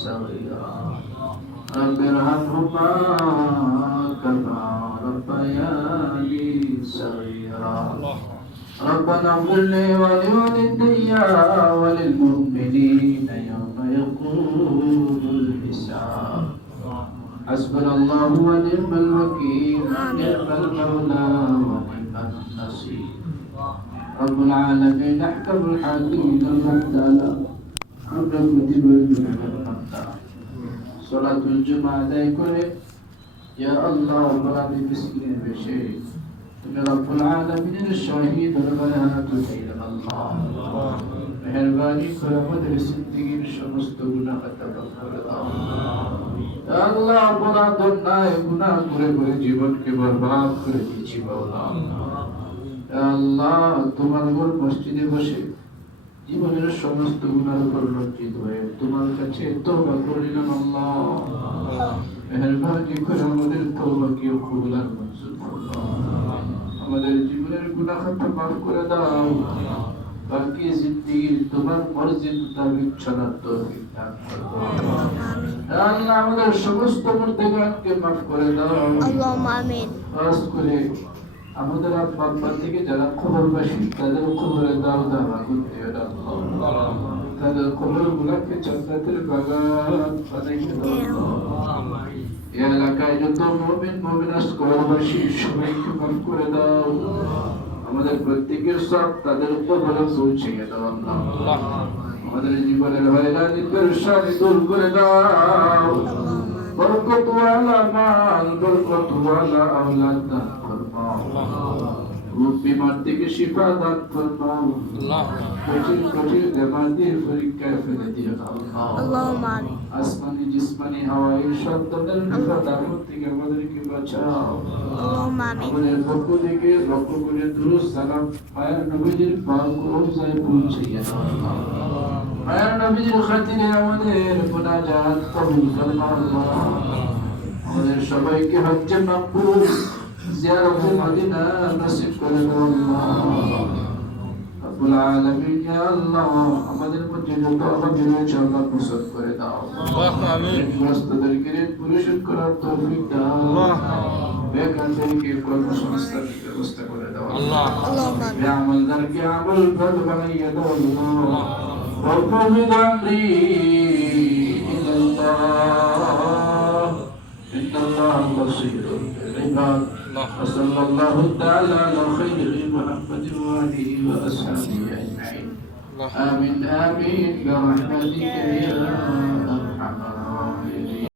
صغيرا رب ارحمهما كما ربياني صغيرا ربنا اغفر لي ولوالدي وللمؤمنين يوم يقوم الحساب حسبنا الله ونعم الوكيل نعم المولى ونعم النصير رب العالمين احكم الحاكمين المحتال حمد كتب المحتال صلاة الجمعة دايكوري يا الله بلاد مسكين بشيء رب العالمين الشهيد الغيات إلى الله মেহেরবানি করে আমাদের জিন্দেগীর সমস্ত গুনাহ ক্ষমা করে দাও আল্লাহ অপরাধ অন্যায় গুনাহ করে করে জীবনকে বরবাদ করে দিয়েছি মাওলা আল্লাহ তোমার উপর মসজিদে বসে জীবনের সমস্ত গুনাহের উপর লজ্জিত হয়ে তোমার কাছে তওবা করিলাম আল্লাহ মেহেরবানি করে আমাদের তওবাকে কবুল আর মঞ্জুর করো আমাদের জীবনের গুনাহ মাফ করে দাও বাকি জিন্দেগীর তোমার মর্জি মোতাবেক চলার তৌফিক দান করো আল্লাহ আমাদের সমস্ত মুর্দেগানকে মাফ করে দাও আল্লাহুম্মা আমিন খাস করে আমাদের আব্বা থেকে যারা কবরবাসী তাদের কবরে দাও দাওয়া করতে আল্লাহ তাদের কবরগুলোকে জান্নাতের বাগান বানাইতে দাও এই এলাকায় যত মুমিন মুমিনাত কবরবাসী সবাইকে মাফ করে দাও আমাদের প্রত্যেকের সব তাদের কবরে পৌঁছে দাও আল্লাহ আমাদের জীবনের হয়রানি পেরেশানি দূর করে দাও বরকত ওয়ালা মাল বরকত ওয়ালা আওলাদ দান ফরমাও রূপ বিমার থেকে শিফা দান ফরমাও কঠিন কঠিন বেমার দিয়ে পরীক্ষায় ফেলে দিও আল্লাহুম্মা আমিন আসমানি জিসমানি হাওয়াই সব ধরনের বিপদ আপদ থেকে আমাদেরকে বাঁচাও আল্লাহুম্মা আমিন আমাদের পক্ষ থেকে লক্ষ করে দুরূদ সালাম আয়ার নবীজির পাক রওজায় পৌঁছিয়ে দাও আয়ার নবীজির খাতিরে আমাদের মুনাজাত কবুল ফরমাও আল্লাহ আমাদের সবাইকে হজ্জে মাকবুল জিয়ারতে মদিনা নসিব করে দাও আল্লাহ রব্বুল আলামিন ইয়া আল্লাহ আমাদের মধ্যে যত অভাবী রয়েছে আল্লাহ পরিশোধ করে দাও আল্লাহুম্মা আমিন গ্রস্তদেরকে ঋণ পরিশোধ করার তৌফিক দাও আল্লাহ বেকারদেরকে কর্মসংস্থানের ব্যবস্থা করে দাও আল্লাহ আল্লাহুম্মা আমিন আমলদারকে আমল পথ বানিয়ে দাও আল্লাহ وقل أمري إلى الله إن الله بصير بالعباد وصلى الله تعالى على خير محمد وآله وأصحابه أجمعين آمين آمين برحمتك يا